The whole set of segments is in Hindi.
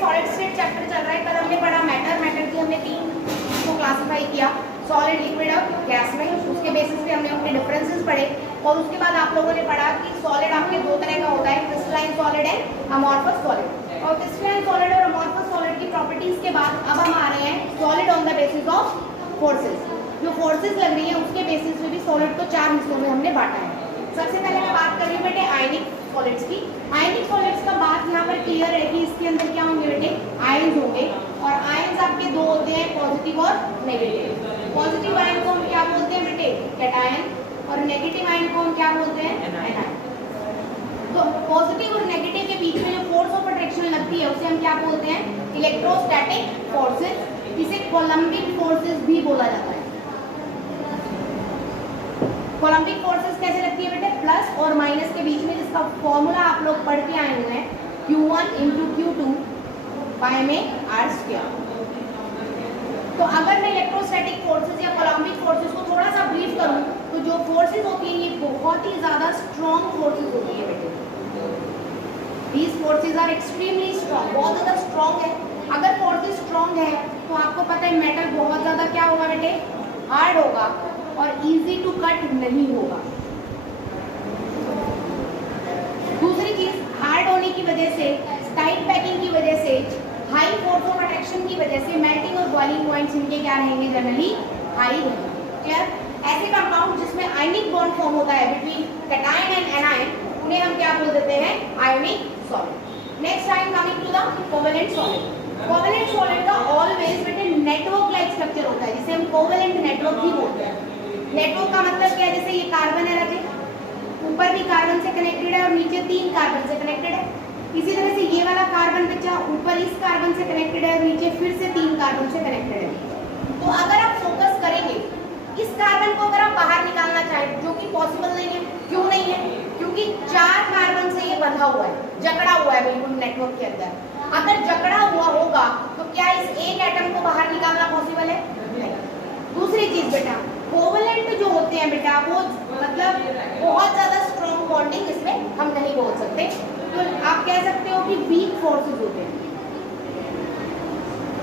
सॉलिड स्टेट चैप्टर चल रहा है। कल हमने पढ़ा मैटर की हमने 3 को क्लासिफाई किया, सॉलिड, लिक्विड और गैस में। उसके बेसिस पे हमने उनके डिफरेंसेस पढ़े और उसके बाद आप लोगों ने पढ़ा कि सॉलिड आपके 2 तरह का होता है, crystalline solid and amorphous solid. और क्रिस्टलाइन सॉलिड और अमॉर्फस सॉलिड की प्रॉपर्टीज के बाद अब हम आ रहे हैं solid on the basis of forces. जो फोर्सेस लग रही है उसके बेसिस पे भी सॉलिड को 4 हिस्सों में हमने बांटा है। सबसे पहले मैं बात कर रही हूँ बेटे आयनिक सॉलिड्स की। आयनिक सॉलिड्स का बात यहाँ पर क्लियर है कि इसके अंदर क्या होंगे बेटे, आयंस होंगे। और आयंस आपके 2 होते हैं, पॉजिटिव और नेगेटिव। पॉजिटिव आयन को हम क्या बोलते हैं बेटे, कैटायन, और नेगेटिव आयन को हम क्या बोलते हैं, एनायन। तो पॉजिटिव और नेगेटिव के बीच में जो फोर्स ऑफ अट्रैक्शन लगती है उसे हम क्या बोलते हैं, इलेक्ट्रोस्टैटिक फोर्सेस। इसे कोलम्बिक फोर्सेस भी बोला जाता है। कोलम्बिक फोर्सेस कैसे लगती है बेटे, प्लस और माइनस के बीच में, जिसका फॉर्मूला आप लोग पढ़ के आए हुए हैं, Q1 × Q2 पाई में R स्क्वायर। तो अगर मैं इलेक्ट्रोस्टैटिक फोर्सेस या कोलम्बिक फोर्सेस को थोड़ा सा ब्रीफ करूं तो जो फोर्सेस होती हैं ये बहुत ही ज्यादा स्ट्रॉन्ग फोर्सेस होती है बेटे। These forces are extremely strong, बहुत ज्यादा स्ट्रॉन्ग है। अगर फोर्सेस स्ट्रॉन्ग है तो आपको पता है मेटल बहुत ज्यादा क्या होगा बेटे, हार्ड होगा और इजी टू कट नहीं होगा। दूसरी चीज, हार्ड होने की वजह से, टाइट पैकिंग की वजह से, हाई फोर्स ऑफ अट्रैक्शन की वजह से मेल्टिंग और बॉइलिंग पॉइंट्स इनके क्या रहेंगे, जनरली हाई रहेंगे। क्लियर? ऐसे कंपाउंड जिसमें आयनिक बॉन्ड फॉर्म होता है बिटवीन कैटायन एंड एनायन, उन्हें हम क्या बोल देते हैं, ionic solid. Next I am coming to the covalent solid. Covalent solid का ऑलवेज बेटे नेटवर्क लाइक स्ट्रक्चर होता है, जिसे हम कोवेलेंट नेटवर्क भी बोलते हैं। नेटवर्क का मतलब क्या है, जैसे ये कार्बन है रखे, ऊपर भी कार्बन से कनेक्टेड है और नीचे 3 कार्बन से कनेक्टेड है। इसी तरह से ये वाला कार्बन बचा, ऊपर इस कार्बन से कनेक्टेड है और नीचे फिर से 3 कार्बन से कनेक्टेड है। तो अगर आप फोकस करेंगे इस कार्बन को, अगर आप बाहर निकालना चाहें, जो कि पॉसिबल नहीं है। क्यों नहीं है? क्योंकि 4 कार्बन से ये बंधा हुआ है, जकड़ा हुआ है बिल्कुल नेटवर्क के अंदर। अगर जकड़ा हुआ होगा तो क्या इस एक एटम को बाहर निकालना पॉसिबल है? नहीं। दूसरी चीज बेटा, कोवेलेंट जो होते हैं बेटा, वो मतलब बहुत ज्यादा स्ट्रॉन्ग बॉन्डिंग इसमें हम नहीं बोल सकते। तो आप कह सकते हो कि वीक फोर्सेस होते हैं।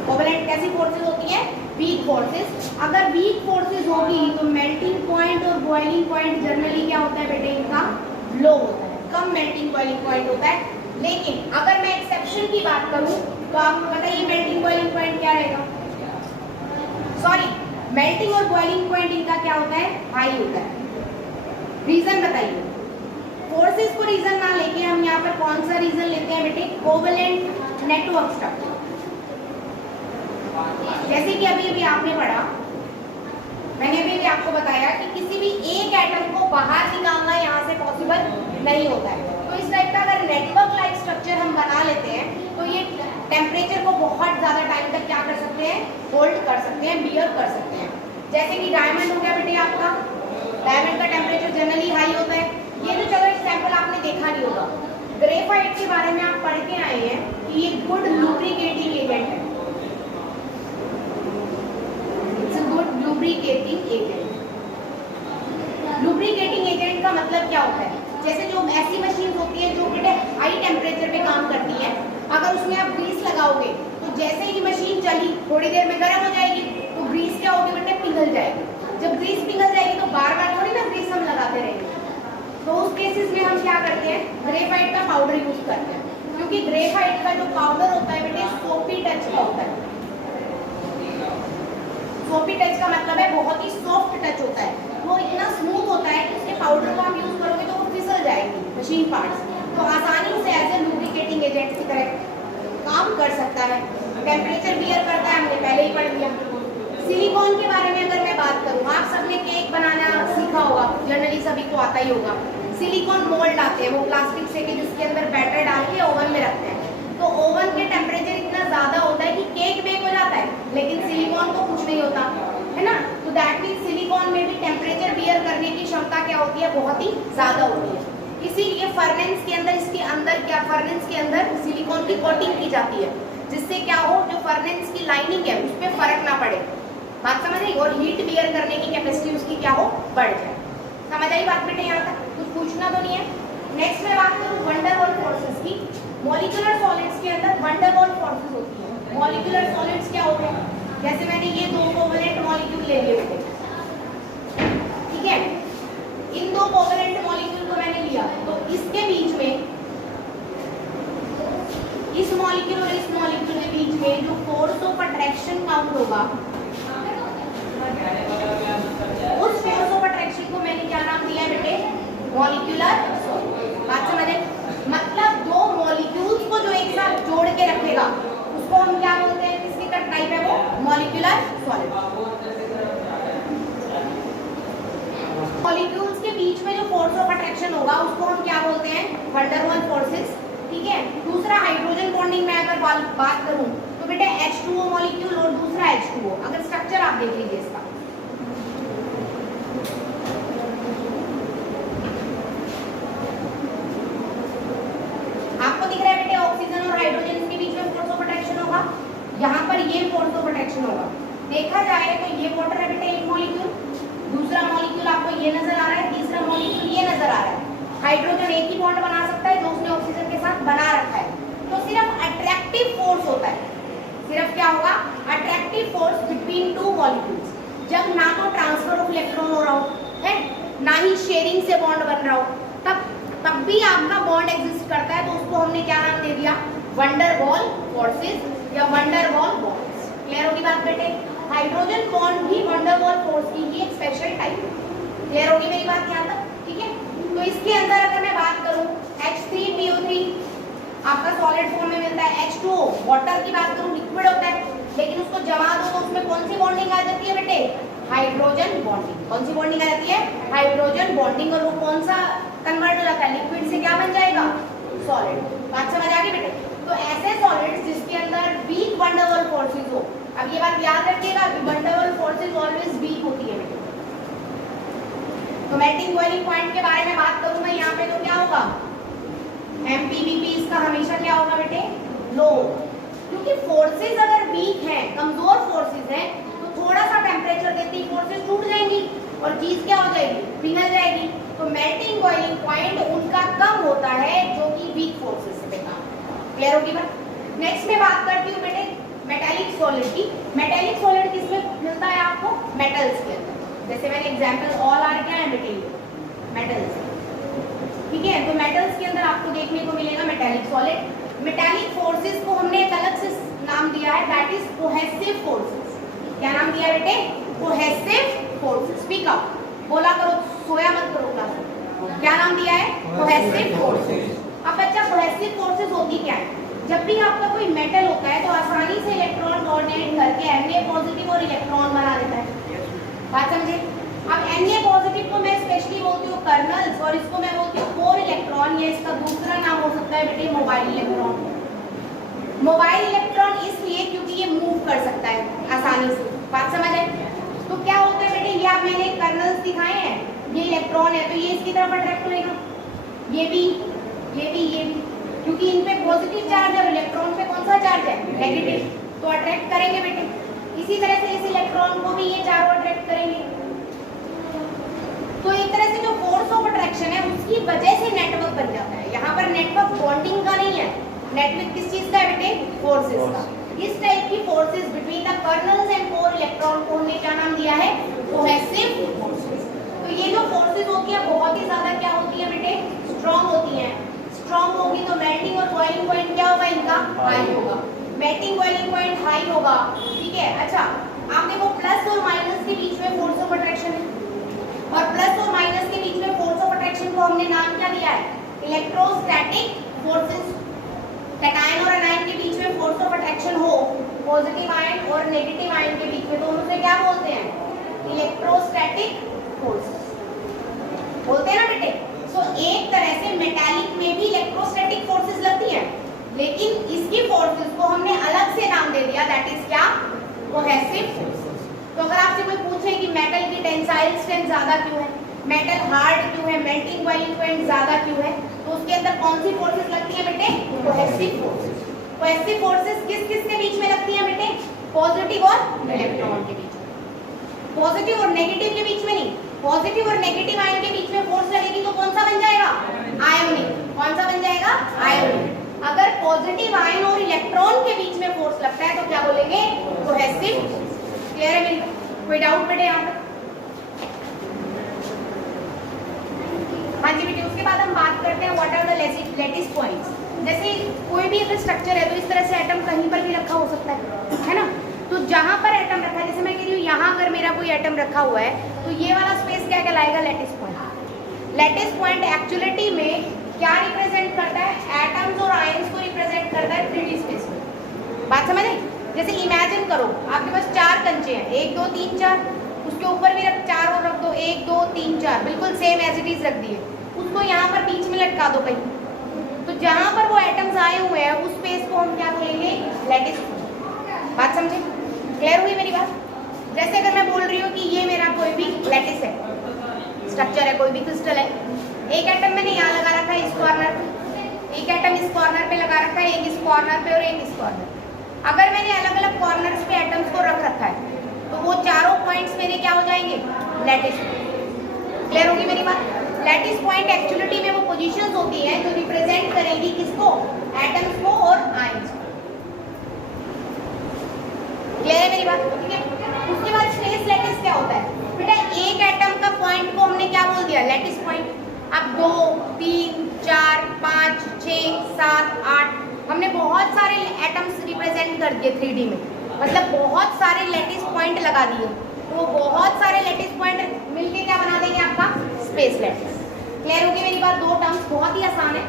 कोवेलेंट कैसी फोर्सेस होती हैं? Weak forces. अगर वीक फोर्सेस होगी तो मेल्टिंग पॉइंट और बॉइलिंग पॉइंट जनरली क्या होता है बेटे, इनका लो होता है, कम मेल्टिंग बॉइलिंग पॉइंट होता है। लेकिन अगर मैं एक्सेप्शन की बात करूं तो आपको बताइए मेल्टिंग बॉइलिंग पॉइंट क्या रहेगा, सॉरी मेल्टिंग और बॉइलिंग पॉइंट इनका क्या होता है, हाई होता है। रीजन बताइए। फोर्सेस को रीजन ना लेके हम यहाँ पर कौन सा रीजन लेते हैं बेटे, कोवेलेंट नेटवर्क स्ट्रक्चर। जैसे कि अभी अभी आपने पढ़ा, मैंने अभी आपको बताया कि किसी भी एक एटम को बाहर निकालना यहाँ से पॉसिबल नहीं होता है। तो इस टाइप का अगर नेटवर्क लाइक स्ट्रक्चर हम बना लेते हैं तो ये टेम्परेचर को बहुत ज्यादा टाइम तक क्या कर सकते हैं, होल्ड कर सकते हैं, बियर कर सकते हैं। जैसे कि डायमंड हो गया बेटे आपका, डायमंड का टेम्परेचर जनरली हाई होता है। ये तो चलो एग्जाम्पल आपने देखा नहीं होगा। ग्रेफाइट के बारे में आप पढ़ के आए हैं कि ये गुड लुब्रिकेटिंग एजेंट है। It's a good lubricating agent. Lubricating agent का मतलब क्या होता है, जैसे जो ऐसी मशीन होती है जो बेटे हाई टेम्परेचर पे काम करती है, अगर उसमें आप ग्रीस लगाओगे तो जैसे ही मशीन चली थोड़ी देर में गर्म हो जाएगी, तो ग्रीस क्या होगी बेटे, पिघल जाएगी। जब ग्रीस पिघल जाएगी तो बार बार थोड़ी ना ग्रीस हम लगाते रहेंगे। तो उस केसेस में हम क्या करते हैं, ग्रेफाइट का पाउडर यूज करते हैं, क्योंकि ग्रेफाइट का जो पाउडर होता है बेटे सोपी टच का होता है। सोपी टच का मतलब है बहुत ही सॉफ्ट टच होता है, वो इतना स्मूथ होता है कि उसके पाउडर को आप यूज करोगे तो वो फिसल जाएगी मशीन पार्ट्स, तो आसानी से एज ए लुब्रिकेटिंग एजेंट की तरह काम कर सकता है। टेम्परेचर बियर करता है, हमने पहले ही पढ़ लिया। सिलिकॉन के बारे में अगर मैं बात करूँ, आप सबने केक बनाना सीखा होगा, जनरली सभी को आता ही होगा। सिलिकॉन मोल्ड आते हैं, वो प्लास्टिक से कि जिसके अंदर बैटर डाल के ओवन में रखते हैं। तो ओवन के टेम्परेचर इतना ज्यादा होता है कि केक बेक हो जाता है, लेकिन सिलिकॉन को कुछ नहीं होता है ना। तो दैट मीन्स सिलिकॉन में भी टेम्परेचर बियर करने की क्षमता क्या होती है, बहुत ही ज्यादा होती है। इसीलिए फर्नेंस के अंदर, इसके अंदर क्या, फर्नेंस के अंदर सिलिकॉन की कोटिंग की जाती है, जिससे क्या हो, जो फर्नेंस की लाइनिंग है उस पर फर्क ना पड़े। बात समझ आई? और हीट बियर करने की कैपेसिटी उसकी क्या हो, बढ़ जाए। समझ आई बात बेटे? यहाँ तक कुछ पूछना तो नहीं है। नेक्स्ट मैं बात करूँ वंडर वॉल फोर्सेस की। मॉलिक्यूलर सॉलिड्स के अंदर wonder wall forces molecular solids क्या होते हैं? जैसे मैंने ये दो कोवलेंट मॉलिक्यूल ले लिए थे, ठीक है, इन दो कोवलेंट मॉलिक्यूल को मैंने लिया, तो इसके बीच में, इस मॉलिक्यूल और इस मॉलिक्यूल के बीच में जो फोर्स ऑफ अट्रैक्शन काउंट होगा, उस फोर्स ऑफ अट्रैक्शन को मैंने क्या नाम दिया है बेटे? Molecular solid. बात समझे? मतलब दो मॉलिक्यूल्स को जो एक साथ जोड़ के रखेगा उसको हम क्या बोलते हैं? किसकी टाइप है वो? Molecular solid. मॉलिक्यूल्स के बीच में जो फोर्स ऑफ अट्रैक्शन होगा उसको हम क्या बोलते हैं? वैन डर वाल्स फोर्सेस, ठीक है। दूसरा हाइड्रोजन बॉन्डिंग में अगर बात करूं तो बेटे H2O मॉलिक्यूल और दूसरा H2O, अगर स्ट्रक्चर आप देख लीजिए इसका, आपको दिख रहा है बेटे ऑक्सीजन और हाइड्रोजन के बीच में फोर्स ऑफ अट्रैक्शन होगा, यहाँ पर ये फोर्स ऑफ अट्रैक्शन होगा। देखा जाए तो ये वाटर है बेटे एक मॉलिक्यूल, दूसरा मॉलिक्यूल आपको ये नजर आ रहा है, तीसरा मॉलिक्यूल ये नजर आ रहा है। हाइड्रोजन एक ही बॉन्ड बना सकता है जो उसने ऑक्सीजन के साथ बना रखा है, तो सिर्फ अट्रैक्टिव फोर्स होता है, सिर्फ क्या होगा? Attractive force between two molecules. जब ना तो ट्रांसफर ऑफ इलेक्ट्रॉन हो रहा हो है, ना ही शेयरिंग से बॉन्ड बन रहा हो, तब भी आपका बॉन्ड एग्जिस्ट करता है, तो उसको हमने क्या नाम दे दिया? वैन डर वाल फोर्सेस या वैन डर वाल बॉन्ड्स। क्लियर होगी बात बेटे? हाइड्रोजन बॉन्ड भी वैन डर वाल फोर्स की ही एक स्पेशल टाइप है। क्लियर होगी मेरी बात यहाँ तक? ठीक है। तो इसके अंदर अगर मैं बात करूं H3PO3 आपका सॉलिड फॉर्म में मिलता है, H2O वाटर की बात करूं लिक्विड होता है, लेकिन उसको जमा दो तो उसमें कौन सी बॉन्डिंग आ जाती है बेटे? Hydrogen bonding. कौन सी बॉन्डिंग आ जाती है? Hydrogen bonding. और वो कौन सा कन्वर्ट हो जाता है? लिक्विड से क्या बन जाएगा? सॉलिड। बात समझ आ गई बेटे? तो ऐसे सॉलिड्स जिसके अंदर वीक वैन डर वाल फोर्सेस हो, अब ये बात याद रखिएगा कि वैन डर वाल फोर्सेस ऑलवेज वीक होती है बेटे। तो मेल्टिंग बॉइलिंग पॉइंट के बारे में बात करूं मैं यहाँ पे तो क्या होगा? MPBP इसका हमेशा क्या होगा बेटे? लो। क्योंकि फोर्सेस अगर वीक हैं, कमजोर फोर्सेस हैं, तो थोड़ा सा टेम्परेचर देते ही फोर्सेस टूट जाएंगी और चीज क्या हो जाएगी? पिघल जाएगी। तो मेल्टिंग बॉइलिंग पॉइंट उनका कम होता है जो कि वीक फोर्सेस से बेटा। क्लियर होगी बात? नेक्स्ट में बात करती हूँ बेटे मेटालिक सॉलिड की। मेटालिक सॉलिड किसमें मिलता है आपको? मेटल्स के अंदर। जैसे मैंने एग्जांपल ऑल आर क्या है बेटे? मेटल्स, ठीक है। तो मेटल्स के अंदर आपको देखने को मिलेगा मेटालिक सॉलिड। मेटालिक फोर्सेस को हमने एक अलग से नाम दिया है, दैट इज कोहेसिव फोर्सेस। क्या नाम दिया बेटे? Cohesive forces. स्पीक अप, बोला करो, सोया मत करो क्लास में। क्या नाम दिया है? Cohesive forces. अब बच्चा कोहेसिव फोर्सेस होती क्या है? जब भी आपका कोई मेटल होता है तो आसानी से इलेक्ट्रॉन कोऑर्डिनेट करके Na पॉजिटिव और इलेक्ट्रॉन बना देता है। बात समझे? अब Na पॉजिटिव को मैं स्पेशली बोलती हूँ कर्नल्स, और इसको मैं बोलती हूँ कोर इलेक्ट्रॉन, या इसका दूसरा नाम हो सकता है बेटे मोबाइल इलेक्ट्रॉन। मोबाइल इलेक्ट्रॉन इसलिए क्योंकि ये मूव कर सकता है आसानी से। बात समझ आए? तो क्या होता है बेटे, ये आप मैंने कर्नल्स दिखाए हैं, ये इलेक्ट्रॉन है तो ये इसकी तरफ अट्रैक्ट होगा, ये भी, ये भी, ये भी, क्योंकि इन पे पॉजिटिव चार्ज है, इलेक्ट्रॉन पे कौन सा चार्ज है? नेगेटिव, तो अट्रैक्ट करेंगे बेटे। इसी तरह से इस इलेक्ट्रॉन को भी ये चारों अट्रैक्ट करेंगे। तो एक तरह से जो फोर्स ऑफ अट्रैक्शन है उसकी वजह से नेटवर्क बन जाता है। यहाँ पर नेटवर्क बॉन्डिंग का नहीं है, नेटवर्क किस चीज का है बेटे? फोर्सेस का। इस टाइप की forces between the colonel's and core electron को हमने क्या नाम दिया है? Cohesive forces. तो ये जो फोर्सेस होती है बहुत ही ज्यादा क्या होती है बेटे? स्ट्रॉन्ग होती है। स्ट्रॉन्ग होगी तो मेल्टिंग और बॉइलिंग पॉइंट क्या होगा इनका? हाई होगा। मेल्टिंग बॉइलिंग पॉइंट हाई होगा, ठीक है। अच्छा, आप देखो प्लस और माइनस के बीच में फोर्स ऑफ अट्रैक्शन है, और प्लस और माइनस के बीच में फोर्स ऑफ अट्रैक्शन को हमने नाम क्या दिया है? Electrostatic forces. कैटायन और एनायन के बीच में फोर्स ऑफ अट्रैक्शन हो, पॉजिटिव आयन और नेगेटिव आयन के बीच में, तो हम उसे क्या बोलते हैं? इलेक्ट्रोस्टैटिक फोर्सेस बोलते हैं ना बेटे। तो एक तरह से मेटालिक में भी इलेक्ट्रोस्टैटिक फोर्सेस लगती हैं, लेकिन इसकी फोर्सेस को हमने अलग से नाम दे दिया, दैट इज क्या? Cohesive forces. तो अगर आपसे कोई पूछे कि मेटल की टेंसाइल स्ट्रेंथ ज्यादा क्यों है, मेटल हार्ड क्यों है, मेल्टिंग बॉइलिंग पॉइंट ज्यादा क्यों है, तो उसके अंदर कौन सी फोर्सेस लगती है बेटे? Cohesive forces. कोहेसिव फोर्सेस किस किस के बीच में लगती है बेटे? पॉजिटिव और इलेक्ट्रॉन के बीच में। पॉजिटिव और नेगेटिव के बीच में नहीं, पॉजिटिव और नेगेटिव आयन के बीच में फोर्स लगेगी तो कौन सा बन जाएगा? आयोनिक। कौन सा बन जाएगा? आयोनिक। अगर पॉजिटिव आयन और इलेक्ट्रॉन के बीच में फोर्स लगता है तो क्या बोलेंगे, कोहेसिव। क्लियर है मेरी? कोई डाउट बेटे यहाँ पर? हाँ जी बेटे, उसके बाद हम बात करते हैं what are the lattice points. जैसे कोई भी अगर स्ट्रक्चर है तो इस तरह से एटम कहीं पर भी रखा हो सकता है ना। तो जहाँ पर एटम रखा है, जैसे मैं कह रही हूँ यहाँ अगर मेरा कोई एटम रखा हुआ है तो ये वाला स्पेस क्या कहलाएगा, lattice point. Lattice point actuality में क्या रिप्रेजेंट करता है, एटम्स और आयंस को रिप्रेजेंट करता है 3D स्पेस में। बात समझ आई? जैसे इमेजिन करो आपके पास 4 कंचे हैं, 1 2 3 4, उसके ऊपर भी 4 और रख दो, 1 2 3 4, बिल्कुल सेम एज इट इज रख दिए, उसको यहाँ पर बीच में लटका दो कहीं, तो जहाँ पर वो एटम्स आए हुए हैं उस स्पेस को हम क्या बोलेंगे, लैटिस। बात समझे? क्लियर हुई मेरी बात? जैसे अगर मैं बोल रही हूँ कि ये मेरा कोई भी लैटिस है, स्ट्रक्चर है, कोई भी क्रिस्टल है, एक एटम मैंने यहाँ लगा रखा है इस कॉर्नर पे, एक एटम इस कॉर्नर पे लगा रखा है, एक इस कॉर्नर पे और एक इस कॉर्नर। अगर मैंने अलग अलग कॉर्नर्स पे एटम्स को रख रखा है तो वो चारों पॉइंट्स मेरे क्या हो जाएंगे, लैटिस। क्लियर होगी मेरी बात? लैटिस पॉइंट एक्चुअलिटी में वो पोजीशंस होती है जो रिप्रेजेंट करेंगी किसको, एटम्स को और आयंस को। क्लियर है मेरी बात? ठीक है। उसके बाद स्पेस लैटिस क्या होता है बेटा, एक एटम का पॉइंट को हमने क्या बोल दिया, लैटिस पॉइंट। अब 2 3 4 5 6 7 8 हमने बहुत सारे एटम्स रिप्रेजेंट कर दिए 3D में, मतलब बहुत सारे लैटिस पॉइंट लगा दिए, तो बहुत सारे लैटिस पॉइंट मिलके क्या बना देंगे आपका, स्पेस लैटिस। क्लियर होगी मेरी बात? 2 टर्म्स बहुत ही आसान है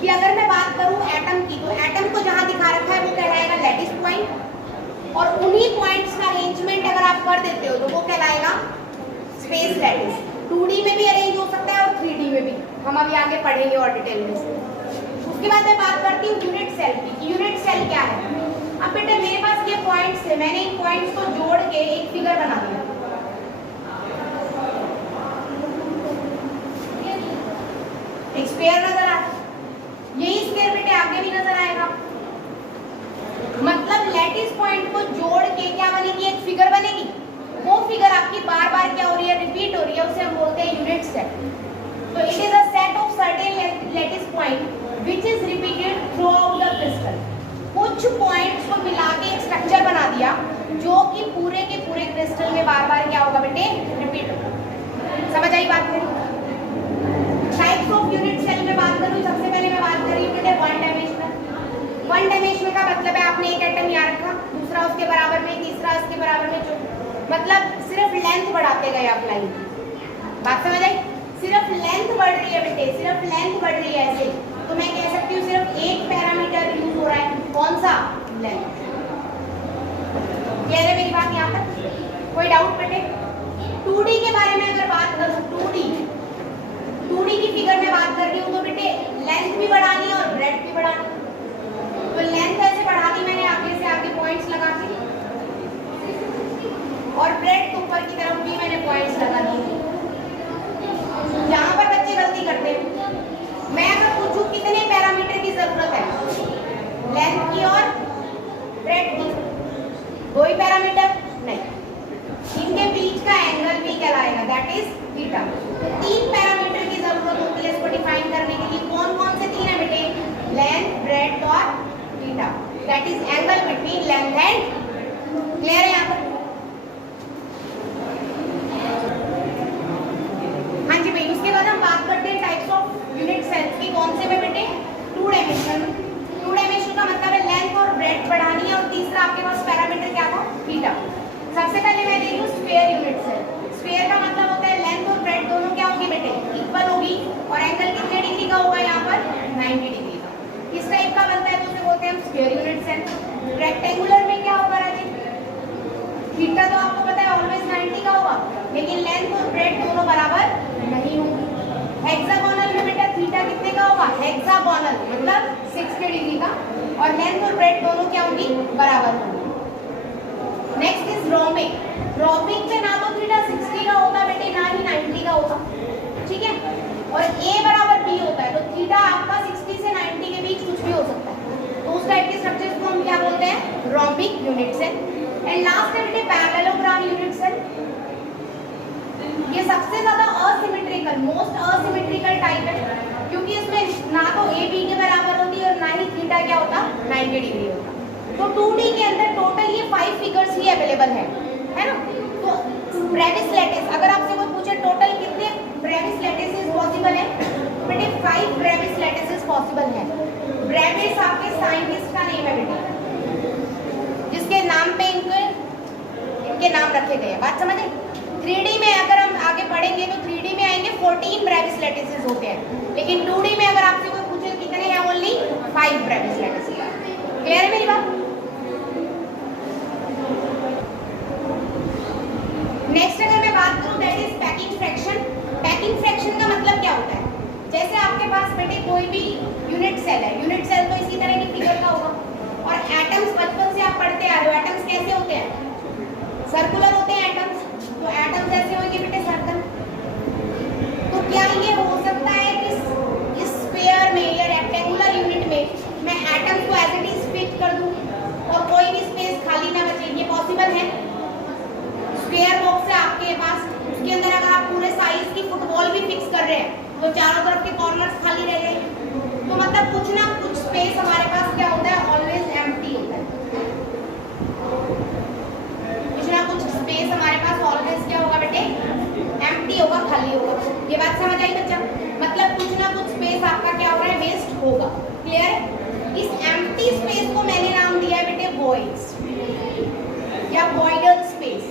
कि अगर मैं बात करूं एटम की, तो एटम को जहां दिखा रखा है वो कहलाएगा लैटिस पॉइंट, और उन्हीं पॉइंट्स का अरेंजमेंट अगर आप कर देते हो तो वो कहलाएगा स्पेस लैटिस। 2D में भी अरेंज हो सकता है और 3D में भी, हम अभी आगे पढ़ेंगे और डिटेल में। उसके बाद मैं बात करती हूँ यूनिट सेल की। यूनिट सेल क्या है? अब बेटा मेरे पास ये पॉइंट्स है, मैंने इन पॉइंट्स को जोड़ के एक फिगर बना दिया। एक स्फीयर नजर आ रहा है, यही स्फीयर बेटे आगे भी नजर आएगा। मतलब लैटिस पॉइंट को जोड़ के क्या बनेगी, एक फिगर बनेगी। वो फिगर आपकी बार बार क्या हो रही है, रिपीट हो रही है, उसे हम बोलते हैं यूनिट सेल। तो it is a set of certain lattice point which is repeated throughout the crystal। कुछ पॉइंट्स को मिला के एक स्ट्रक्चर बना दिया जो कि पूरे के पूरे क्रिस्टल में बार बार क्या होगा बेटे, रिपीट होगा। समझ आई बात मेरी? टाइप्स ऑफ यूनिट सेल में बात करूँ, सबसे पहले मैं बात कर रही हूँ बेटे वन डायमेंशनल। वन डायमेंशनल का मतलब है आपने एक एटम यहाँ रखा, दूसरा उसके बराबर में, तीसरा उसके बराबर में, जो मतलब सिर्फ लेंथ बढ़ाते गए आप लाइन। बात समझ आई? सिर्फ लेंथ बढ़ रही है बेटे, सिर्फ लेंथ बढ़ रही है ऐसे, तो मैं कह सकती हूँ सिर्फ एक पैरामीटर यूज हो रहा है, कौन सा, लेंथ। क्लियर है मेरी बात यहाँ तक? कोई डाउट बेटे? 2D के बारे में अगर बात करूँ, 2D की फिगर में बात कर रही हूँ तो बेटे लेंथ भी बढ़ानी है और ब्रेड्थ भी बढ़ानी है। तो लेंथ ऐसे बढ़ा दी मैंने आगे से आगे पॉइंट्स लगा के, और ब्रेड्थ ऊपर की तरफ भी मैंने पॉइंट्स लगा दिए। यहाँ पर बच्चे गलती करते हैं। मैं अगर पूछूं कितने पैरामीटर की जरूरत है, लेंथ की और ब्रेड्थ की, 2 ही पैरामीटर नहीं, इनके बीच का एंगल भी कहलाएगा, दैट इज थीटा। तो 3 पैरामीटर की जरूरत होती है इसको डिफाइन करने के लिए। कौन कौन से 3 है बेटे, लेंथ, ब्रेड्थ और theta, that is angle between length and. Clear है यहाँ पर? हाँ जी भाई। उसके बाद हम बात करते हैं टाइप्स ऑफ यूनिट सेल्स की। कौन से में बेटे, 2 डायमेंशनल। 2 डायमेंशनल का मतलब है लेंथ और ब्रेड्थ बढ़ानी है, और तीसरा आपके पास पैरामीटर क्या था, थीटा। सबसे पहले मैं देखी हूँ स्फीयर यूनिट सेल। स्फीयर का मतलब होता है लेंथ और ब्रेड्थ दोनों क्या होगी बेटे, इक्वल होगी, और एंगल कितने डिग्री का होगा यहाँ पर, 90 डिग्री का। किस टाइप का बनता है तो उसे बोलते हैं हम स्फीयर यूनिट सेल। रेक्टेंगुलर में क्या होगा राजेश, थीटा तो आपको पता है ऑलवेज 90 का होगा, लेकिन लेंथ और ब्रेड्थ दोनों बराबर नहीं होंगी। हेक्सागोनल में बेटा थीटा कितने का होगा, हेक्सागोनल मतलब 60 डिग्री का, और लेंथ और ब्रेड्थ दोनों क्या होंगी, बराबर होंगी। Next is rhombic. रोम्बिक में ना तो थीटा 60 का होता बेटे, ना ही 90 का होता, ठीक है। और A बराबर B होता है, तो थीटा आपका 60 से 90 के बीच कुछ भी हो सकता है। तो उस टाइप के स्ट्रक्चर्स को हम क्या बोलते हैं, rhombic unit cell. And last है बेटे पैरेललोग्राम यूनिट सेल। ये सबसे ज्यादा असिमेट्रिकल, मोस्ट असिमेट्रिकल टाइप है, क्योंकि इसमें ना तो A B के बराबर होती है और ना ही थीटा क्या होता, 90 डिग्री होता। तो 2D के अंदर टोटल ये 5 फिगर्स ही अवेलेबल है ना। तो ब्रेविस लैटिस, अगर आपसे कोई पूछे टोटल कितने ब्रेविस लैटिसेस पॉसिबल है, तो बेटे 5 ब्रेविस लैटिसेस पॉसिबल है। ब्रेविस आपके साइंटिस्ट का नेम है बेटे, जिसके नाम पे इनके नाम रखे गए हैं। बात समझे? 3D में अगर हम आगे पढ़ेंगे तो 3D में आएंगे 14 ब्रेविस लैटिसेस होते हैं, लेकिन 2D में अगर आपसे कोई पूछे कितने हैं, ओनली 5 ब्रेविस लैटिसेस। क्लियर है मेरी बात? नेक्स्ट अगर मैं बात करूं that is packing fraction. Packing fraction का मतलब क्या होता है? जैसे आपके पास बेटे कोई भी यूनिट सेल है, यूनिट सेल तो इसी तरह की फिगर का होगा, और एटम्स बचपन से आप पढ़ते आ रहे हो, एटम्स कैसे होते हैं? सर्कुलर होते हैं एटम्स। तो एटम्स ऐसे होंगे बेटे सर्कल। तो क्या ये हो सकता है कि इस स्फीयर में या रेक्टेंगुलर यूनिट में मैं एटम्स को एज इट इज फिट कर दूं और कोई भी स्पेस खाली ना बचे? ये पॉसिबल है। स्क्वायर बॉक्स है आपके पास, उसके अंदर अगर आप पूरे साइज की फुटबॉल भी फिक्स कर रहे हैं तो चारों तरफ के कॉर्नर्स खाली रह गए। तो मतलब कुछ ना कुछ स्पेस हमारे पास क्या होता है? ऑलवेज एम्प्टी होता है। कुछ ना कुछ स्पेस हमारे पास ऑलवेज क्या होगा बेटे? एम्प्टी होगा, खाली होगा। ये बात समझ आई बच्चा? मतलब कुछ ना कुछ स्पेस आपका क्या हो रहा है? वेस्ट होगा। क्लियर है? इस एम्प्टी स्पेस को मैंने नाम दिया है बेटे वॉइड्स या वॉइडल स्पेस।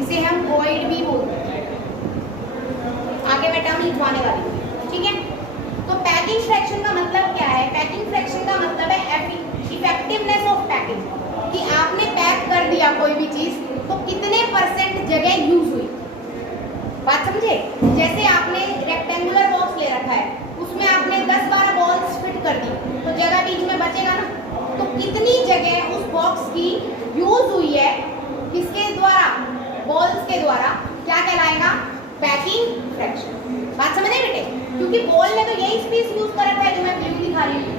इसे हम वॉइड भी बोलते हैं। आगे बेटा हम लिखवाने वाले हैं, ठीक है? तो पैकिंग फ्रैक्शन का मतलब क्या है? पैकिंग फ्रैक्शन का मतलब है इफेक्टिवनेस ऑफ पैकिंग, कि आपने पैक कर दिया कोई भी चीज तो कितने % जगह यूज हुई। बात समझे? जैसे आपने रेक्टेंगुलर बॉक्स ले रखा है, उसमें आपने 10-12 बॉल्स फिट कर दी, तो जगह बीच में बचेगा ना। तो कितनी जगह उस बॉक्स की यूज हुई है, किसके द्वारा? बॉल्स के द्वारा। क्या कहलाएगा? Packing fraction. बात समझ रहे बेटे? क्योंकि बॉल ने तो यही स्पेस यूज कर रखा है जो मैं ब्लू दिखा रही हूँ।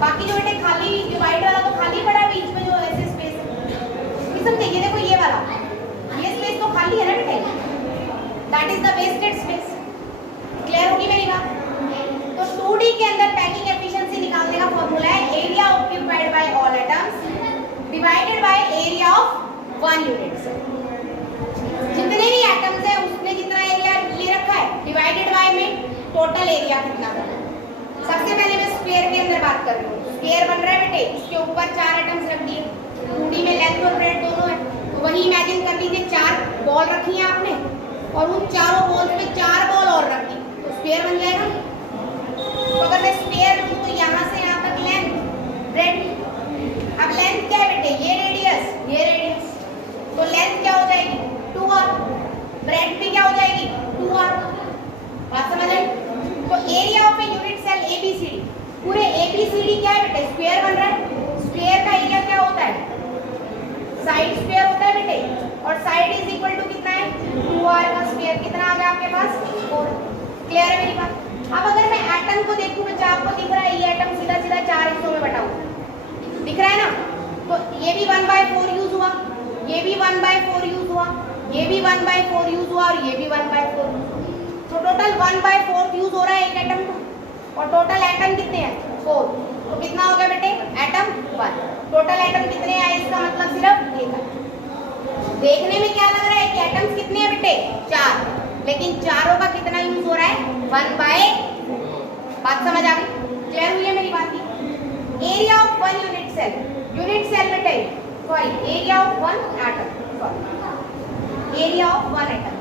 बाकी जो बेटे खाली डिवाइड वाला तो खाली पड़ा है, बीच में जो ऐसे स्पेस है, समझे? ये देखो ये वाला, ये स्पेस तो खाली है ना बेटे, that is the wasted space. Clear होगी मेरी बात? तो 2D के अंदर पैकिंग एफिशिएंसी निकालने का फॉर्मूला है area occupied by all atoms divided by area of 1 unit cell. जितने भी एटम्स है उसने जितना एरिया ले रखा है डिवाइडेड बाय में टोटल एरिया कितना है। सबसे पहले मैं स्क्वायर के अंदर बात कर रही हूँ। स्क्वायर बन रहा है बेटे, इसके ऊपर 4 एटम्स रख दिए। 2D में लेंथ और ब्रेड्थ दोनों है, तो वही इमेजिन कर लीजिए 4 बॉल रखी है आपने और उन चारों बॉल्स पे 4 बॉल और रख दी, तो स्क्वायर बन जाएगा। तो अगर मैं स्क्वायर लूँ तो यहाँ से यहाँ तक लेंथ, ब्रेड्थ। अब लेंथ क्या है बेटे? ये रेडियस, ये रेडियस, तो लेंथ क्या हो जाएगी? 2r। ब्रेड्थ भी क्या हो जाएगी? 2r। बात समझ आई? तो area of a unit cell ABCD, पूरे ABCD क्या है बेटे? स्क्वायर बन रहा है। स्क्वायर का एरिया क्या होता है? साइड स्क्वायर होता है बेटे, और साइड इज इक्वल टू कितना है? 2r का स्क्वायर। कितना आ गया आपके पास? 4। क्लियर है मेरी बात? अब अगर मैं एटम को देखूं बच्चा, आपको दिख रहा है ये एटम सीधा सीधा 4 हिस्सों में बटा हुआ दिख रहा है ना? तो ये भी 1/4 यूज हुआ, ये भी 1/4 यूज हुआ, ये भी 1/4 यूज हुआ और ये भी 1/4। तो टोटल 1/4 यूज हो रहा है एक एटम का, और टोटल एटम कितने हैं? 4। तो कितना हो गया बेटे? एटम 1। टोटल एटम कितने आए? इसका मतलब सिर्फ एक है। देखने में क्या लग रहा है कि एटम्स कितने हैं बेटे? 4, लेकिन चारों का कितना यूज हो रहा है? 1/4। बात समझ आ गई? क्लियर हुई है मेरी बात की? Area of 1 unit cell, unit cell बेटे sorry area of 1 atom, sorry area of 1 atom.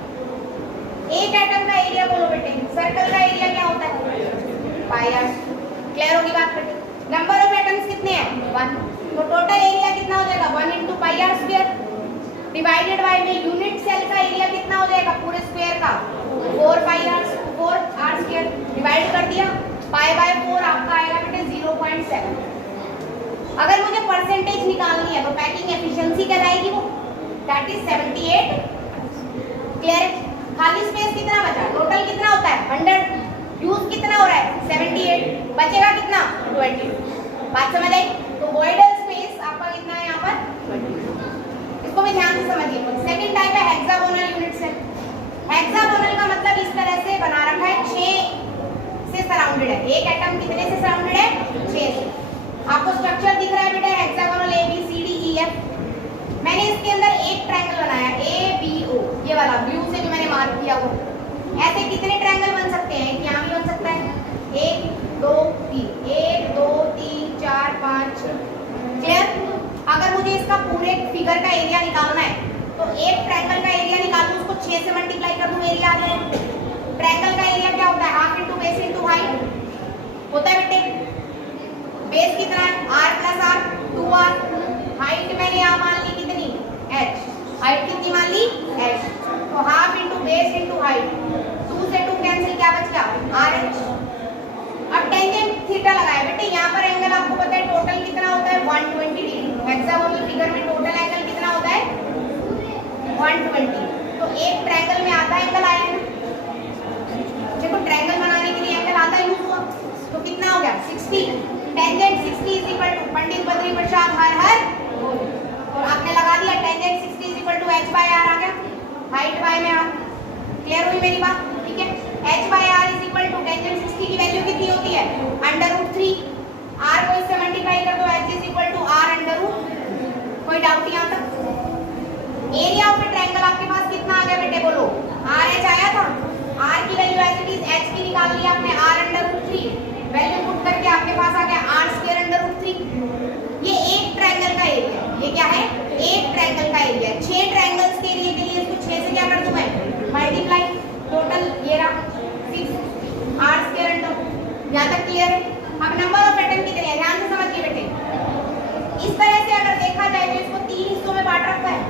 एक एटम का एरिया बोलो बेटे, सर्कल का एरिया क्या होता है? पाई। क्लियर होगी बात बेटे? नंबर ऑफ एटम्स कितने हैं? 1। तो टोटल एरिया कितना हो जाएगा? 1 × πr² डिवाइडेड बाय में यूनिट सेल का एरिया कितना हो जाएगा पूरे स्क्वायर का? 4r² डिवाइड कर दिया, π/4 आपका आएगा बेटे 0.7। अगर मुझे परसेंटेज निकालनी है तो पैकिंग एफिशिएंसी कहलाएगी वो, दैट इज 78। क्लियर? खाली स्पेस कितना बचा? टोटल कितना होता है? 100। यूज कितना हो रहा है? 78। बचेगा कितना? 20। बात समझ आई? तो वॉइडल स्पेस आपका कितना है यहाँ पर? 20। इसको भी ध्यान से समझिए। सेकंड टाइप है हेक्सागोनल यूनिट सेल। हेक्सागोनल का मतलब इस तरह से बना रखा है, 6 से सराउंडेड है। एक एटम कितने से सराउंडेड है? 6 से। आपको मार्क किया हुआ। ऐसे कितने ट्रायंगल बन सकते हैं? यहाँ भी बन सकता है 1 2 3, 1 2 3 4 5 6। क्लियर? अगर मुझे इसका पूरे फिगर का एरिया निकालना है तो एक ट्रायंगल का एरिया निकालूं, उसको 6 से मल्टीप्लाई कर दूं, एरिया आ जाएगा। ट्रायंगल का एरिया क्या होता है? Half into base into height होता है बेटे। बेस कितना है? r plus r 2r। Height मैंने यहाँ मान ली कितनी? h। हाइट कितनी मान ली? h। तो half into base into height, 2 से 2 कैंसिल, क्या बच गया? RH। अब टेंजेंट थीटा लगाया बेटे। यहाँ पर एंगल आपको पता है टोटल कितना होता है? 120 डिग्री। हेक्सागोनल फिगर में टोटल एंगल कितना होता है? 120। तो एक ट्रायंगल में आधा एंगल आया है ना। देखो ट्रायंगल बनाने के लिए एंगल आधा यूज हुआ, तो कितना हो गया? 60। Tangent 60 is equal to Pandit Badri Prasad हर हर, और आपने लगा दिया tangent 60 is equal to h bye r आ गया, हाइट बाय में r। क्लियर हुई मेरी बात? ठीक है। h bye r is equal to tangent 60 की वैल्यू कितनी होती है? √3। r को इससे मल्टीप्लाई कर दो, h is equal to r √। कोई डाउट यहाँ तक? एरिया ऑफ ए ट्रायंगल आपके पास कितना आ गया बेटे? बोलो। RH आया था, r की value as it is h की निकाल ली आपने, r √3। वैल्यू पुट करके आपके पास आ गया r² √3। ये एक ट्रायंगल का एरिया है। ये क्या है? एक ट्रायंगल का एरिया। 6 ट्रायंगल्स के एरिया के लिए इसको 6 से क्या कर दूं मैं? मल्टीप्लाई। टोटल ये रहा 6 r²। यहाँ तक क्लियर है? अब नंबर ऑफ एटम कितने हैं? ध्यान से समझिए बेटे। इस तरह से अगर देखा जाए तो इसको 3 हिस्सों में बांट रखा है।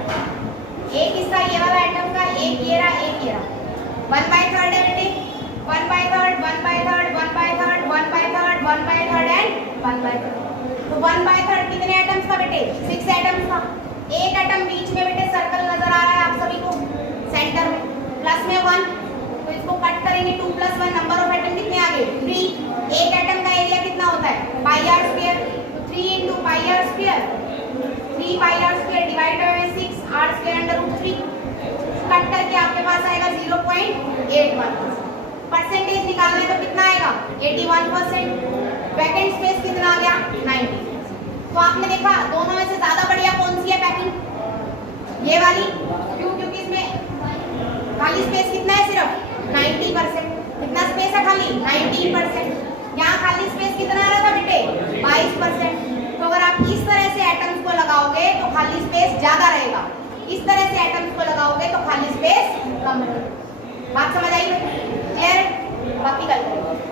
एक हिस्सा ये वाला एटम का, एक ये रहा, एक ये रहा। 1/3 है बेटे। 1/3, 1/3, 1/3, 1/3, 1/3 एंड 1/3। तो 1/3 कितने एटम्स का बेटे? 6 एटम्स का। एक एटम बीच में बेटे सर्कल नजर आ रहा है आप सभी को, सेंटर में, प्लस में 1। तो इसको कट करेंगे, 2 + 1, नंबर ऑफ एटम कितने आ गए? 3। एक एटम का एरिया कितना होता है? πr²। तो 3 × πr², 3πr² divided by 6 r² √3। Cut करके आपके पास आएगा 0.81। परसेंटेज निकालना है तो कितना आएगा? 81%। वैकेंट स्पेस कितना आ गया? 90। तो आपने देखा दोनों में से ज्यादा बढ़िया कौन सी है पैकिंग? ये वाली। क्यों? क्योंकि इसमें खाली स्पेस कितना है? सिर्फ 90%। कितना स्पेस है खाली? 19%। यहाँ खाली स्पेस कितना आ रहा था बेटे? 22%। तो अगर आप इस तरह से एटम्स को लगाओगे तो खाली स्पेस ज्यादा रहेगा, इस तरह से एटम्स को लगाओगे तो खाली स्पेस कम रहेगा। बात समझ आई? क्लियर? बाकी कल करेंगे।